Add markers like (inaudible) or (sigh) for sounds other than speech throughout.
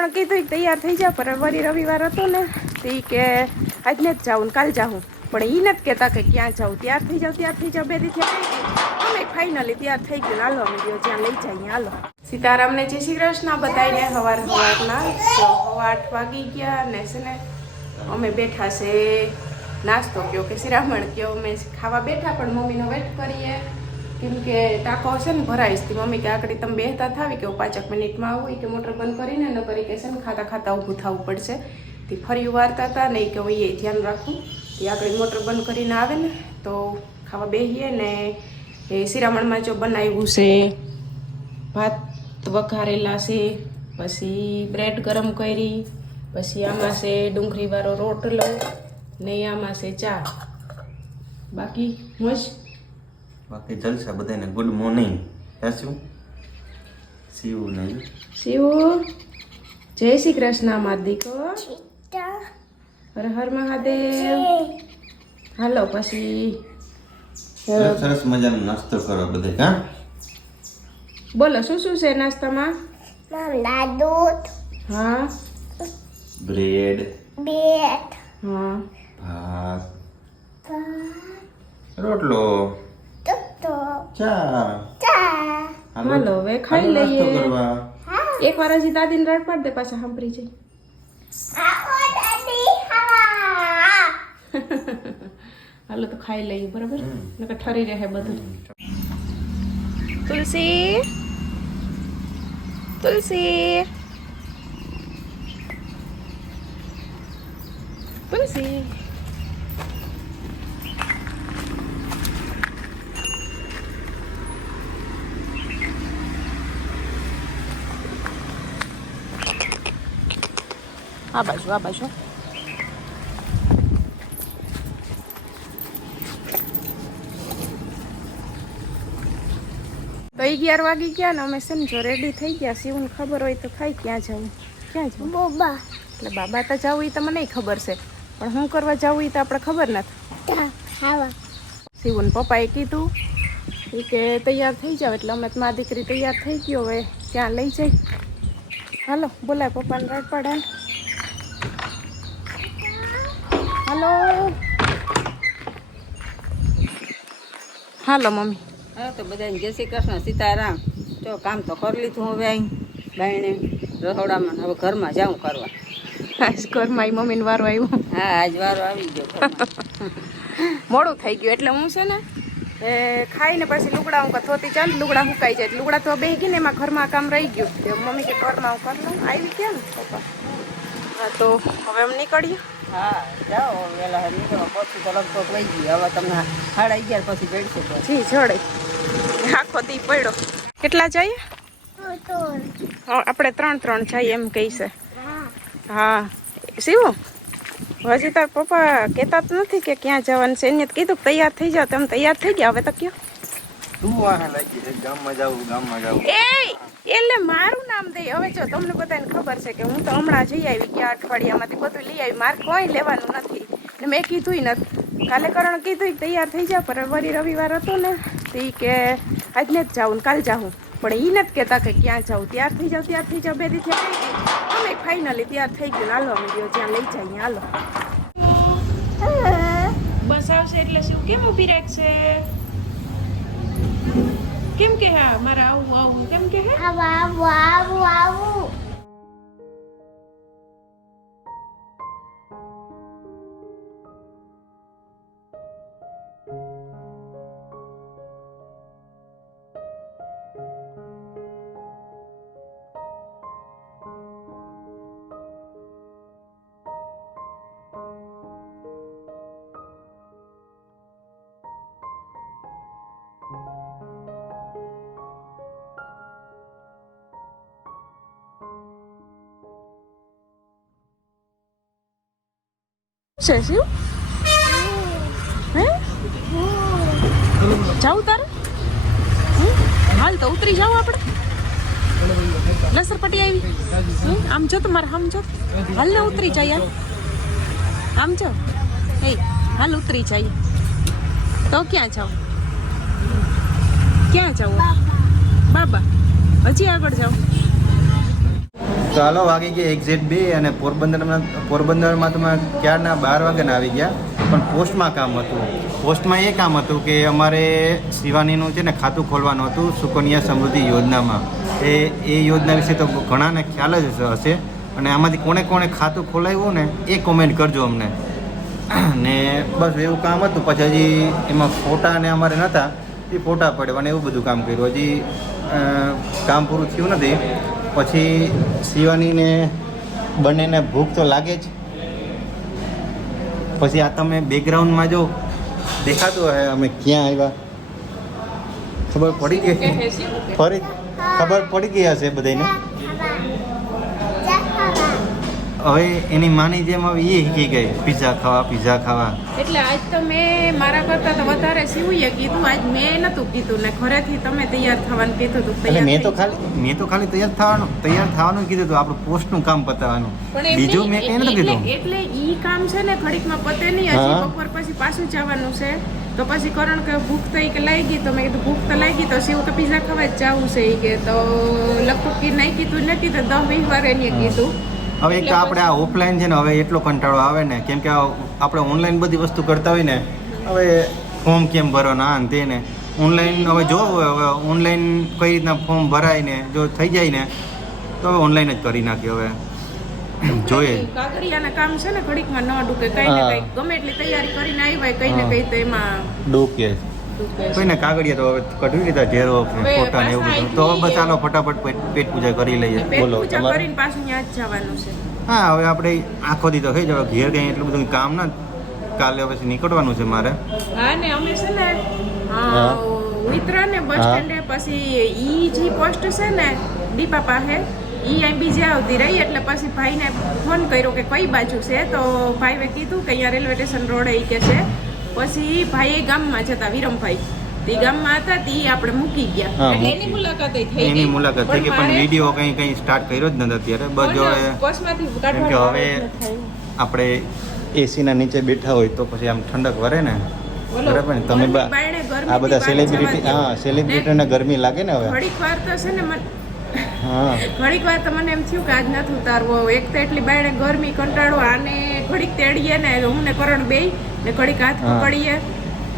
કારણ કીધું તૈયાર થઈ જાવ પર વળી રવિવાર હતો ને, તે કે આજને જ જાઉં ને કાલ જાઉં. પણ એ નથી કહેતા કે ક્યાં જાઉં. ત્યાર થઈ જાવ ત્યાર થઈ જાઉં, બે દી ગઈ. અમે ફાઇનલી ત્યાર થઈ ગયું હાલો, અમે ગયો જ્યાં લઈ જાય હાલો. સીતારામને જય શ્રી કૃષ્ણ બધાને સવાર સવારના તો હવા આઠ વાગી ગયા ને છે ને, અમે બેઠા છે, નાસ્તો કયો કે શિરામણ કયો, અમે ખાવા બેઠા, પણ મમ્મીનો વેટ કરીએ. કેમ કે ટાંકો હશે ને ભરાઈશ તે મમ્મી કે આકડી તમે બેહતા થાવી કે હું પાંચેક મિનિટમાં આવું કે મોટર બંધ કરીને ન કરી કે છે ને ખાતા ખાતા ઊભું થવું પડશે. તે ફરી વારતા હતા ને કે હું એ ધ્યાન રાખું. એ આકડી મોટર બંધ કરીને આવે ને, તો ખાવા બેહીએ ને એ શિરામણમાં જો બનાવ્યું છે, ભાત વઘારેલા છે, પછી બ્રેડ ગરમ કરી, પછી આમાં છે ડુંગળીવાળો રોટલો ને આમાં છે ચા. બાકી મોજ? બાકી જલસા બધાને ગુડ મોર્નિંગ. સાચું શિવ નહીં શિવ જય શ્રી કૃષ્ણ માર દીકો હર હર મહાદેવ. હાલો પછી. સરસ સરસ મજાનો નાસ્તો કરો બધે હા? બોલો શું શું છે નાસ્તામાં? દૂધ હા. બ્રેડ. બ્રેડ હા. ભાત. રોટલો. તો ચા. ચા. હાલો, હવે ખાઈ લઈએ. એક વાર હજી દાદીને રડ પાડ દે પાછા સાંભળી હા. (laughs) હાલો તો ખાઈ લઈએ બરાબર. નકર ઠરી રહે બધું. તુલસી. તુલસી. તુલસી. આ બાજુ આ બાજુ. તો અગિયાર વાગી ગયા ને અમે સમજો રેડી થઈ ગયા. શિવને ખબર હોય તો ખાઈ ક્યાં જવું ક્યાં જવું બોબા. એટલે બાબા તો જવું એ તો મને ખબર છે. પણ હું કરવા જવું એ તો આપણે ખબર નથી. શિવન પપ્પાએ કીધું એ કે તૈયાર થઈ જાવ એટલે અમે તો મારી દીકરી તૈયાર થઈ ગયો હવે. ક્યાં લઈ જઈ હાલો બોલાય પપ્પાને રાડ પાડે હાલો હાલો મમ્મી. હા તો બધાને જય શ્રી કૃષ્ણ સીતારામ. જો કામ તો કરી લીધું હવે અહીં બાયણે રસોડામાં હવે ઘરમાં જાઉં કરવા. આજ ઘરમાં એ મમ્મીને વારો આવ્યો. હા આજ વારો આવી ગયો મોડું થઈ ગયું એટલે હું છે ને એ ખાઈને પછી લુગડા હું થોતી ચાલ લુગડા સુકાઈ જાય. લુગડા તો બે ગઈ એમાં ઘરમાં કામ રહી ગયું. મમ્મી કે ઘરમાં હું કરી લઉં. આવી ગયા ને પપ્પા? હા તો હવે એમ નીકળીએ. હા જાઓ વહેલા નીકળો પછી તો લગભગ વહી ગયું. હવે તમને સાડા અગિયાર પછી બેઠશે તો. જી ચડે આખો દી પડ્યો. કેટલા જઈએ? હા, આપણે ત્રણ ત્રણ જઈએ એમ કહીશે હા. હા. શિવ? હજી તાર પપ્પા કહેતા જ નથી કે ક્યાં જવાનું છે. એને કીધું તૈયાર થઈ જાવ તમે તૈયાર થઈ ગયા? હવે તો કયો? તું વાહ લાગી છે ગામમાં જાવું ગામમાં જાવું એ એટલે મારું નામ દે. હવે જો તમને બધાને ખબર છે કે હું તો હમણાં જઈ આવી ગયા અઠવાડિયામાંથી બધું લઈ આવી. મારે કોઈ લેવાનું નથી. ને મેં કીધું નથી. કાલે કરણ કીધું કે તૈયાર થઈ જાવ પણ વરી રવિવાર હતો ને તે ઈ કે આજને જ જાઉં ને કાલે જાઉં. પણ એ નથી કહેતા કે ક્યાં જાઉં. ત્યાર થઈ જાઉં ત્યાર થઈ જાઉં. બે દી થઈ ગઈ અમે ફાઇનલી તૈયાર થઈ ગયું. હાલો અમે ગયો જ્યાં લઈ જાય હાલો. બસ આવશે એટલે શું? કેમ ઊભી રાખશે? કેમ કે હા? મારા આવું આવું કેમ કે હે? આવા આવું આવું આવું. છે શિવ હે? જાવું તારે? હાલ તો ઉતરી જાવ આપણે. લસરપટી આવી. આમ જો તમારે આમ જો. હાલ ને ઉતરી જાય આમ જો. એ હાલ ઉતરી જાય. તો ક્યાં જાવ ક્યાં જાઓ? બાબા. હજી આગળ જાઓ. હાલો વાગી ગયા એક્ઝેટ બે અને પોરબંદરમાં પોરબંદરમાં તમે ક્યારના બાર વાગ્યાના આવી ગયા. પણ પોસ્ટમાં કામ હતું. પોસ્ટમાં એ કામ હતું કે અમારે શિવાનીનું છે ને ખાતું ખોલવાનું હતું, સુકન્યા સમૃદ્ધિ યોજનામાં. એ એ યોજના વિશે તો ઘણાને ખ્યાલ જ હશે. અને આમાંથી કોણે કોણે ખાતું ખોલાવ્યું ને એ કોમેન્ટ કરજો અમને. ને બસ એવું કામ હતું. પછી હજી એમાં ફોટા ને અમારે નહોતા એ ફોટા પડ્યા અને એવું બધું કામ કર્યું. હજી કામ પૂરું થયું નથી. પછી શિવાનીને બંનેને ભૂખ તો લાગે જ. પછી આ તમે બેકગ્રાઉન્ડમાં જો દેખાતું હે અમે ક્યાં આવ્યા. ખબર પડી ગઈ? છે? ફરી ખબર પડી ગઈ હશે બધાને હવે એની માની જેમ હવે એ શીખી ગઈ. પીઝા ખાવા પીઝા ખાવા. એટલે આજ તો મેં મારા કરતા તો વધારે સીવુએ કીધું. આજ મેં નતું કીધું. ને ઘરેથી તમે તૈયાર થવાનું કીધું હતું એટલે મેં તો ખાલી મેં તો ખાલી તૈયાર થવાનું તૈયાર થવાનું કીધું હતું. આપણું પોસ્ટનું કામ પતાવવાનું. બીજું મેં કઈ નતું કીધું. એટલે ઈ કામ છે ને ઘડીકમાં પતે નહીં. હજી બપોર પછી પાછું જવાનું છે. તો પછી કરણ કે ભૂખ તો કે લાગી તો મેં કીધું ભૂખ તો લાગી તો શિવ કે પીઝા ખાવા જ જવું છે. એ કે તો લગભગ કે નહીં કીધું નથી તો દસ વીસ વાર એને કીધું. હવે એક તો આપણે આ ઓફલાઈન છે ને હવે એટલો કંટાળો આવે ને કેમ કે આપણે ઓનલાઈન બધી વસ્તુ કરતા હોય ને હવે ફોર્મ કેમ ભરવાના આ ને તે ને. ઓનલાઈન હવે જો હવે ઓનલાઈન કઈ રીતના ફોર્મ ભરાય ને જો થઈ જાય ને તો હવે ઓનલાઈન જ કરી નાખીએ હવે. જોઈએ. કાગડિયાના કામ છે ને ઘડીકમાં ન ડૂકે. કઈ ને કઈ ગમે એટલી તૈયારી કરીને આવ્યા કઈ ને. કઈ તો એમાં ડૂકે. કોઈને કાગળિયા તો હવે કઢવી લીધા ઝેરો ફોટા ને એવું બધું. તો હવે બસ ચાલો ફટાફટ પેટ પૂજા કરી લઈએ. બોલો કરીને પાછું ત્યાં જવાનું છે. હા હવે આપણે આખો દી તો થઈ જવા ઘેર કઈ એટલું બધું કામ ના કાલે પછી નીકળવાનું છે મારે. હા ને અમે છે ને હા. ઉતરા ને બસ. સ્ટેન્ડે પછી ઈ જે પોસ્ટ છે ને દીપા પાસે ઈ અહીં બીજે આવતી રહી. એટલે પછી ભાઈને ફોન કર્યો કે કઈ બાજુ છે? તો ભાઈએ કીધું કે અહીંયા રેલવે સ્ટેશન રોડે એ કે છે. પછી ભાઈ ગામમાં જતા વિરમભાઈ. તે ગામમાં હતા તે આપણે મૂકી ગયા. એની મુલાકાત થઈ ગઈ. એની મુલાકાત થઈ ગઈ પણ વિડિયો કઈ કંઈ સ્ટાર્ટ કર્યો જ નથી અત્યારે. બસ જો હવે હવે આપણે એસી ના એસીના નીચે બેઠા હોય તો પછી આમ ઠંડક વરે ને. બરાબર ને? તમે આ બધા સેલિબ્રિટી હા. સેલિબ્રિટીને ગરમી લાગે ને હવે? થોડીક વાર તો છે ને ઘણીક વાર તો મને એમ થયું કે આજ નથી ઉતારવો. એક તો એટલી બાયણે ગરમી કંટાળો આને ઘડીક તેડીએ ને હું ને કરણ બે ને કડીક હાથ પકડીએ.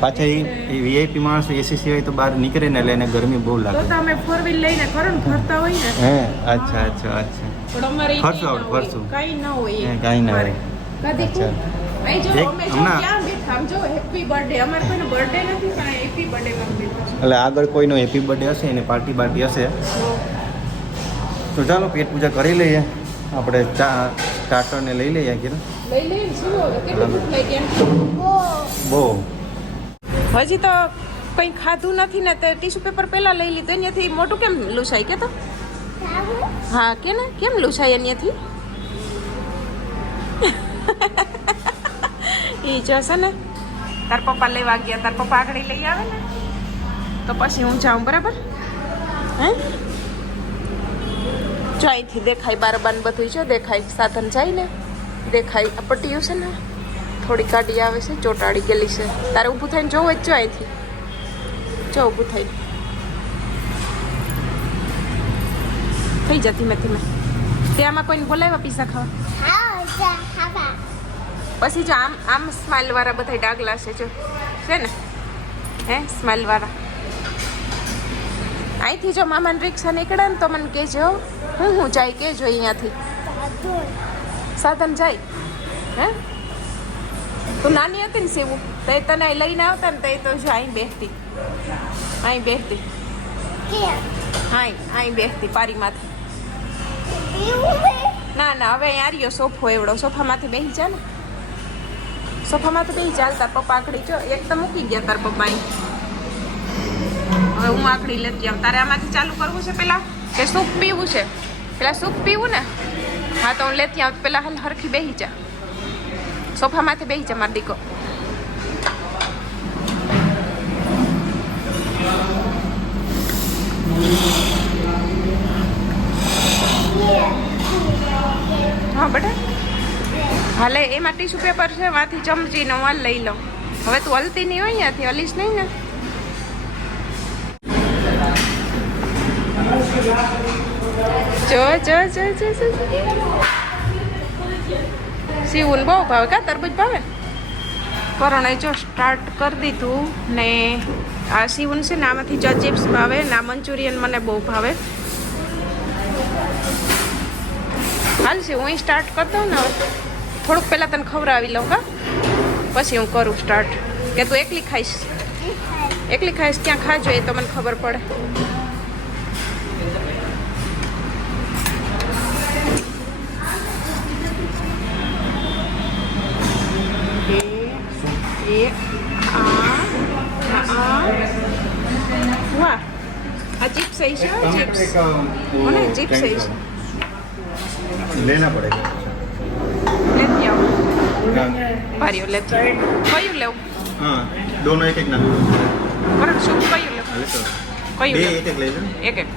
પાછા એ વીઆઈપી માણસ એસી સિવાય તો બહાર નીકળે ને એટલે એને ગરમી બહુ લાગે. તો અમે ફોર વ્હીલ લઈને કરણ ફરતા હોય ને? હે અચ્છા અચ્છા અચ્છા. પણ અમારે ફરશું કંઈ ન હોય. ફરશું. કંઈ ન હોય કાંઈ ના અમારે. કદી અચ્છા. અહીં જો અમે જો ક્યાં બેઠા? આમ જો હેપી બર્થડે અમારે કોઈનો બર્થડે નથી પણ હેપી બર્થડે માં બેઠા એટલે આગળ કોઈનો હેપી બર્થડે હશે એને પાર્ટી પાર્ટી હશે. તો ચાલો પેટ પૂજા કરી લઈએ. આપણે ચા સ્ટાર્ટરને લઈ લઈએ ઘેર. લઈ લઈએ શું કેટલું ભૂખ લાગી બહુ. હજી તો કંઈ ખાધું નથી ને તે ટીશ્યુ પેપર પહેલા લઈ લીધું. એનાથી મોટું કેમ લૂસાય કે તો? હા કે ને? કેમ લૂછાય એનાથી? એ જશે ને. તાર પપ્પા લેવા ગયા તાર પપ્પા આગળ લઈ આવે ને. તો પછી હું જાઉં બરાબર? હે? જો અહીંથી દેખાય બારબાન બધું જો દેખાય સાધન જાય ને દેખાય પટ્ટીઓ છે ને થોડી ગાડી આવે છે ચોટાડી ગયેલી છે. તારે ઊભું થઈને જોવું જ જો અહીંથી. જો ઊભું થઈ થઈ જા ધીમે ધીમે. ત્યાંમાં કોઈને બોલાવ્યા પીઝા ખાવા? પછી જો આમ આમ સ્માઇલ વાળા બધા ડાગલા છે જો. છે ને? હે સ્માઇલ વાળા. અહીંથી જો મામાને રિક્ષા નીકળે ને તો મને કહેજો. હું હું જાય કહેજો અહીંયાથી. સાધન જાય. હે? તું નાની હતી ને સેવું તો એ તને અહીં લઈને આવતા ને તો એ તો જો અહીં બેસતી. અહીં બેસતી. કે અહીં બેસતી પારીમાંથી. ના ના હવે અહીં આર્યો સોફો એવડો. સોફામાંથી બેસી જા ને. સોફામાંથી બેસી ચાલ તાર પપ્પા આકડી જો. એક તો મૂકી ગયા તાર પપ્પા અહીં. હવે હું આકડી લેતી આવું. તારે આમાંથી ચાલુ કરવું છે પેલા? કે સૂપ પીવું છે? પેલા સૂપ પીવું ને? હા તો હું લેતી આવું. પેલા હાલ હરખી બેસી જા. સોફામાંથી બેસી જા મારો દીકો. હા, બેટા. હાલે, એમાં ટીશ્યુ પેપર છે, વાથી ચમચીને હું હાલ લઈ લઉં. હવે તું હલતી નહીં હોય ત્યાંથી હલીશ નહીં ને? જો જો જો જો સીવું બહુ ભાવે કા? તરબૂજ ભાવે? કરણે જો સ્ટાર્ટ કરી દીધું ને આ સીવું છે ને આમાંથી જો ચિપ્સ ભાવે ના મંચુરિયન મને બહુ ભાવે. હાલ છે હું સ્ટાર્ટ કરી દઉં ને થોડુંક પહેલાં તને ખવડાવી લઉં કા પછી હું કરું સ્ટાર્ટ કે તું એકલી ખાઈશ? એકલી ખાઈશ, ક્યાં ખાજો એ તો મને ખબર પડે. એ આ વાહ આ ચિપ્સ છે ચિપ્સ મને ચિપ્સ છે લેના પડેગા લેતી આવું ભારીઓ લેતી આવું. કયું લેવું હા દોનો એક એક ના બરાબર શું કયું લેવું કયું એક એક લઈ લો એક એક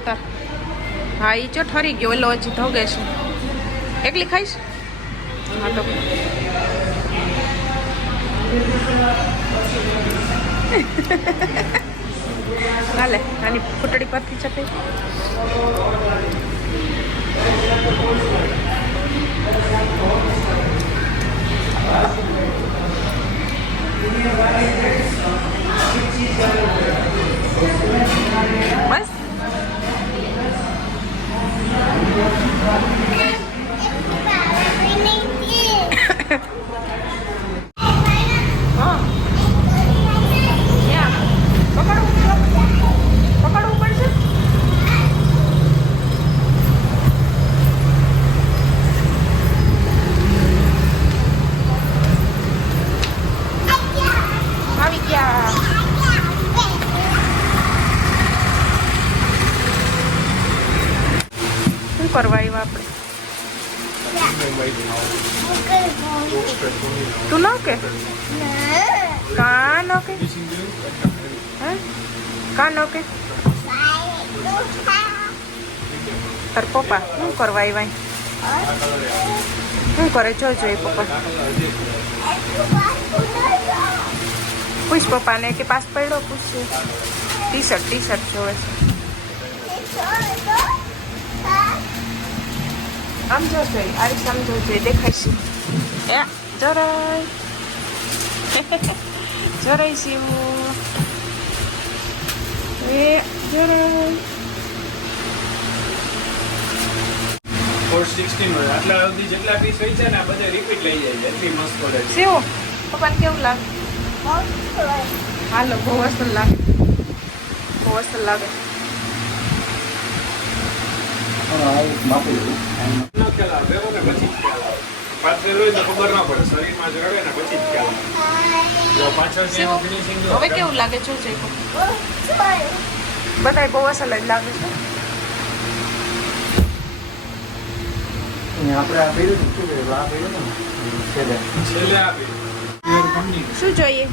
ખાવો હા એ ચો ઠરી ગયો, ઓલો હજી ધોગે છે. એકલી ખાઈશ? હા, તો. (laughs) હાલે, આની ફૂટડી પરથી ચપે બસ હા ક્યાં પકડવું પકડવું પડશે આવી ગયા શું કરવા આવ્યા આપણે? તું ન કે? કા ન કે? કા ન કે? તાર પપ્પા શું કરવા આવ્યા શું કરે? જોજો એ પપ્પા. પૂછ પપ્પાને કે પાસ પડ્યો? પૂછ ટી શર્ટ ટી શર્ટ જોવે છે. આમ જોશે આ રીતે આમ જોજો દેખાય છે. એ જરાય. (laughs) જરાય સીવું એ જરાય. ફોર સિક્સટીન હોય. આટલા સુધી જેટલા પીસ હોય છે ને આ બધા રિપીટ લઈ જાય છે. એટલી મસ્ત પપ્પાને કેવું લાગે? હાલો બહુ અસલ લાગે. બહુ અસલ લાગે. ન ખ્યાલ આવે ને પછી જ ખ્યાલ આવે પાછળ હોય તો ખબર ના પડે શરીરમાં જ રડે ને પછી જ ખ્યાલ આવે જો પાછળ છે. હવે કેવું લાગે એ બધાય બહુ અસલ જ લાગે છે આપણે આ પહેર્યું હતું શું આ પહેર્યું હતું ને છેલ્લે છેલ્લે આપી પ્યોર શું જોઈએ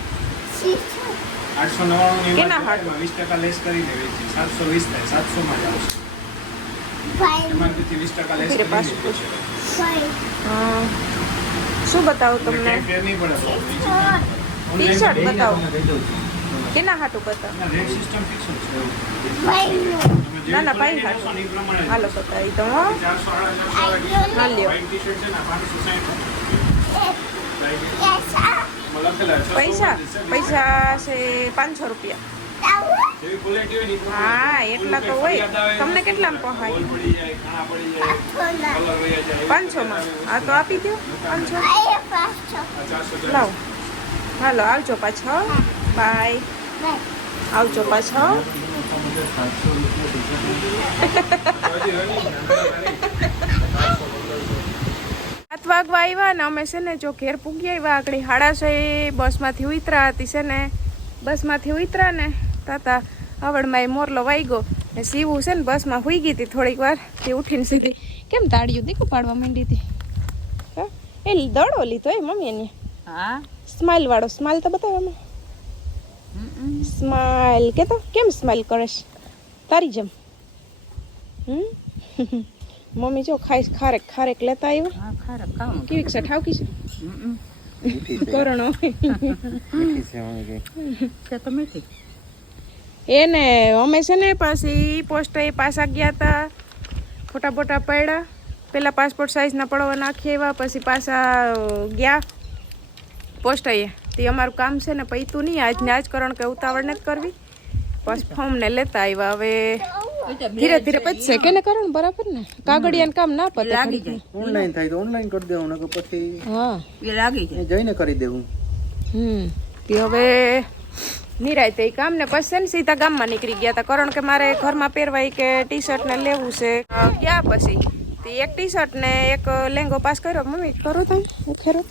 આઠસો નવ્વાણું ની વીસ ટકા લેસ કરીને વેચી સાતસો વીસ થાય સાતસો માં જ આવશે. શું બતાવું તમને? ટી શર્ટ બતાવો. કેના હાટું બતાવો? ના, ના, ભાઈ. હાલો. બતાવી તો હો. ચારસો સાડા ચારસો વાળી હા લ્યો. પૈસા પૈસા છે પાંચસો રૂપિયા. હા એટલા તો હોય. તમને કેટલામાં પહોંચાય પાંચસો પાંચસોમાં આ તો આપી દો પાંચસો. લાવો. હાલો આવજો પાછો. બાય આવજો પાછો. સાત વાગવા આવ્યા ને અમે છે ને જો ઘેર પૂગી આવ્યા આગળ. હાડા છે બસમાંથી ઉતરા હતી છે ને. બસમાંથી ઉતરા ને તાતા આવડમાં એ મોરલો વાગ્યો ને સીવું છે ને બસમાં હોઈ ગઈ હતી થોડીક વાર તે ઉઠીને સીધી. કેમ તાળીયું દીકું પાડવા માંડી હતી? એ દડો લીધો એ મમ્મી એની હા? સ્માઇલ વાળો સ્માઇલ તો બતાવો અમે સ્માઇલ કે તો કેમ સ્માઇલ કરેશ તારી જેમ. હમ? મમ્મી જો ખાઈશ ખારેક ખારેક લેતા આવ્યો. ખારેક ખારક કેવી છે ઠાવકી છે? કરણો મીઠી છે. મમ્મી કે તો મીઠી. એને અમે છે ને પછી પોસ્ટ એ પાછા ગયા હતા ફોટા ફોટા પડ્યા. પેલા પાસપોર્ટ સાઇઝના પડવા નાખી આવ્યા પછી પાછા ગયા. પોસ્ટ એ. તે અમારું કામ છે ને પૈતું નહીં આજ ને આજ કરણ કે ઉતાવળ નથી કરવી. પછી ફોર્મ ને લેતા આવ્યા હવે ધીરે ધીરે પચશે કે ને કરણ બરાબર ને? કાગળિયાનું કામ ના પતે લાગી જાય. ઓનલાઈન થાય તો ઓનલાઈન કરી દેવું નકર પછી હા. એ લાગી જાય. જઈને કરી દેવું. હમ. તે હવે નિરાય તે કામ ને પછી ને સીધા ગામમાં નીકળી ગયા હતા કારણ કે મારે ઘરમાં પહેરવાય કે ટી શર્ટ ને લેવું છે. ગયા પછી. તે એક ટી શર્ટ ને એક લેંગો પાસ કર્યો. મમ્મી કરો તમે ખેરો?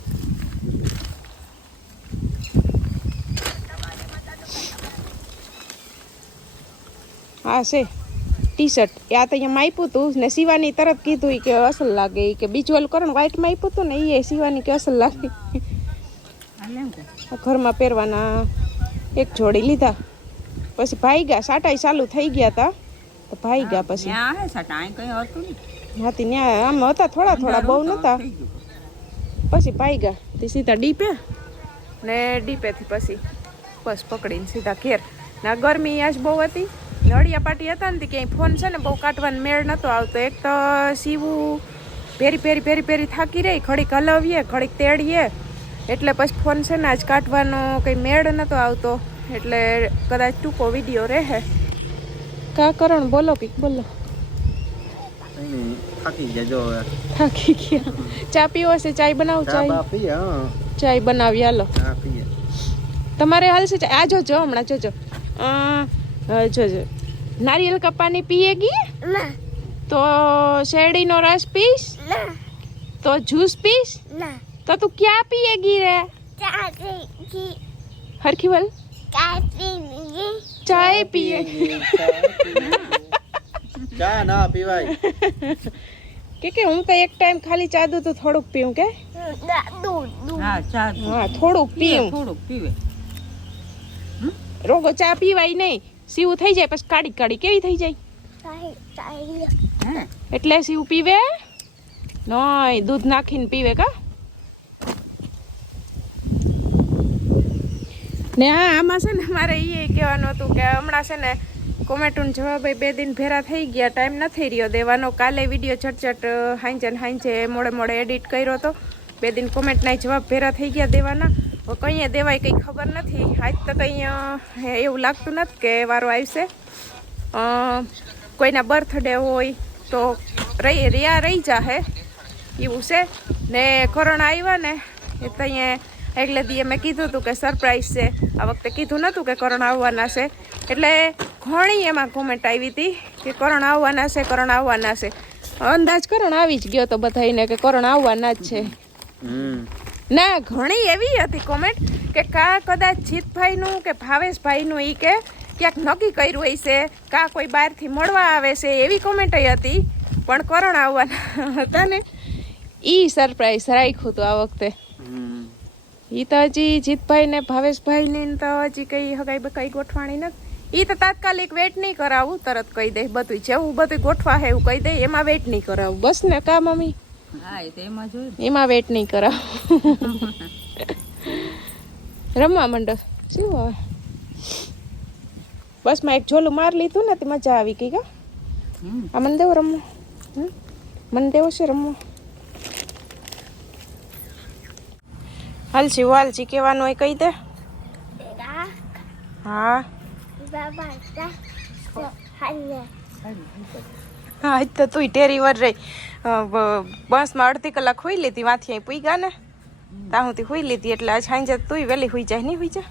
હા છે. ટી શર્ટ એ આ તો અહીંયા આપ્યું હતું ને શિવાની તરત કીધું કે અસલ લાગે. કે બીજું કરો ને વ્હાઈટમાં આપ્યું હતું ને એ શિવાની કે અસલ લાગે. ઘરમાં પહેરવાના એક જોડી લીધા. પછી ભાઈ ગયા સાટાઈ ચાલુ થઈ ગયા હતા તો ભાઈ ગયા પછી ત્યાં હતું હાથી ન્યા આમ હતા થોડા થોડા બહુ નતા. પછી ભાઈ ગયા તે સીધા ડીપે? ને ડીપેથી પછી બસ પકડીને સીધા ઘેર. ના ગરમી આજ બહુ હતી. નળિયા પાટી હતા ને ક્યાંય ફોન છે ને બહુ કાઢવાનો મેળ નહોતો આવતો. એક તો સીવું પેરી પેરી પેરી પેરી થાકી રહી ઘડીક હલાવીએ ઘડીક તેડીએ. એટલે પછી ફોન છે ને આજ કાઢવાનો કંઈ મેળ નતો આવતો. એટલે કદાચ ટૂંકો વીડિયો રહે. કા કરણ બોલો કંઈક બોલો. થાકી ગયા જો થાકી ગયા. ચા પીવો છે? ચાય બનાવું ચાય? બા પીએ હા. ચાય બનાવી હાલો. તમારે હાલશે ચા આ જોજો હમણાં જોજો. જોજો. નારિયેલ કપાની પીએ પીએગી તો શેરડીનો રસ પીશ? તો જ્યુસ પીશ? ના. તો તું ક્યાં પીએગી રે ચાથી હરખી બોલ કાપી ચાય પીએ ચા ના પીવાય કે કે હું તો એક ટાઈમ ખાલી ચા દઉં તો થોડુંક પીવું કે? દૂધ દૂધ. હા ચા હા થોડુંક પીવે પીવું થોડુંક પીવે. રોગો ચા પીવાય નહીં. સીવું થઈ જાય પછી કાળી કાળી કેવી થઈ જાય? ચાય ચાય. હે? એટલે સીવું પીવે? નોય દૂધ નાખીને પીવે કા? ને હા, આમાં છે ને મારે એ કહેવાનું હતું કે હમણાં છે ને કોમેન્ટનો જવાબ ભાઈ બે દિન ભેરા થઈ ગયા, ટાઈમ નથી રહ્યો દેવાનો. કાલે વીડિયો ઝટઝટ હાંજે ને હાંજે મોડે મોડે એડિટ કર્યો હતો બે દિન કોમેન્ટના જવાબ ભેરા થઈ ગયા દેવાના. કંઈ દેવાય કંઈ ખબર નથી. આજ તો કંઈ એવું લાગતું નથી કે વારો આવશે કોઈના બર્થડે હોય તો રહી રહ્યા રહી જાહે. એવું છે. ને કોરોના આવ્યા ને એ તો અહીંયા એટલે દીએ મેં કીધું હતું કે સરપ્રાઈઝ છે. આ વખતે કીધું નહોતું કે કરણ આવવાના છે. એટલે ઘણી એમાં કોમેન્ટ આવી હતી કે કરણ આવવાના છે કરણ આવવાના છે. અંદાજ કરણ આવી જ ગયો તો બધાને કે કરણ આવવાના જ છે. ના ઘણી એવી હતી કોમેન્ટ કે કા કદાચ જીતભાઈનું કે ભાવેશભાઈનું એ કે ક્યાંક નક્કી કર્યું હોય છે કા કોઈ બહારથી મળવા આવે છે એવી કોમેન્ટ હતી. પણ કરણ આવવાના હતા ને. એ સરપ્રાઈઝ રાખ્યું હતું આ વખતે. ઈ તો હજી જીતભાઈ ને ભાવેશભાઈ ને તો હજી કઈ હગાઈ બકાઈ ગોઠવાણી નથી. એ તો તાત્કાલિક વેટ નહીં કરાવું તરત કહી દે બધું જેવું બધું ગોઠવા હે એવું કહી દે એમાં વેટ નહીં કરાવું. બસ ને કા મમ્મી? હા એમાં વેટ નહીં કરાવું. રમવા માંડો? શું હવે? બસમાં એક ઝોલું માર લીધું ને તે મજા આવી ગઈ કા આ મને દેવો રમવું? મને દેવો છે રમવું? હાલજી વાલસી કહેવાનું હોય કહી દે. હા. હા આજ તો તું ટેરી વર રહી. બસમાં અડધી કલાક હોઈ લીધી વાંથી અહીં પૂઈ ગયા ને. ત્યાં સુધી હોઈ લીધી એટલે આજ સાંજે તું વહેલી હોઈ જાય નહીં હોઈ જા